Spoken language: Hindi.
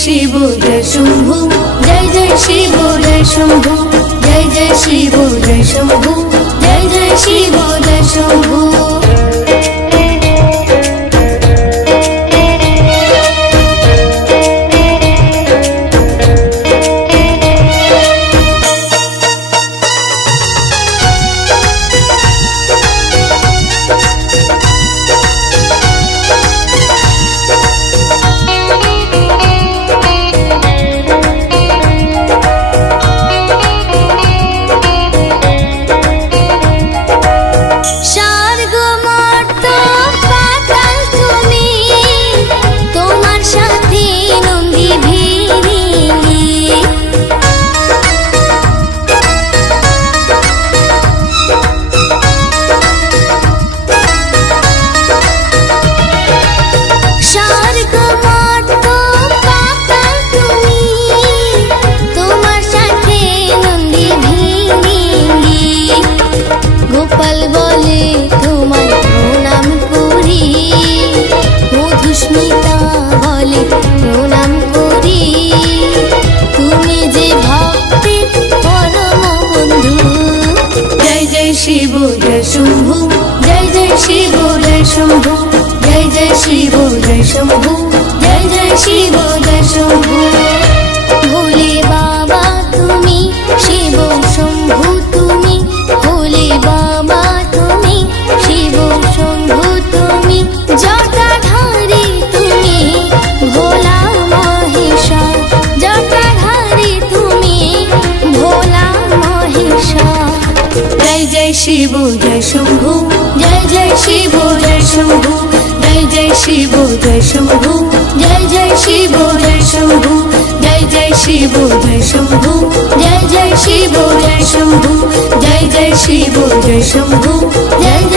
शिव जय शंभु, जय जय शिव जय शंभु, जय जय शिव जय शंभु, जय जय शिव जय शंभु। शिव जय शंभु, जय जय शिव जय शंभु, जय जय शिव जय शंभु, जय जय शिव जय शंभु। भोले बाबा तुमी शिव शंभु तुमी, भोले बाबा तुमी शिव शंभु तुमी, जटाधारी तुमी भोला महेशा, जटाधारी तुमी भोला महेशा। जय जय शिव जय शंभु, जय जय शिव जय शंभु, जय जय शिव जय शंभु, जय जय शिव जय शंभु, जय जय शिव जय शंभु, जय जय शिव जय शंभु, जय जय शिव जय शंभु, जय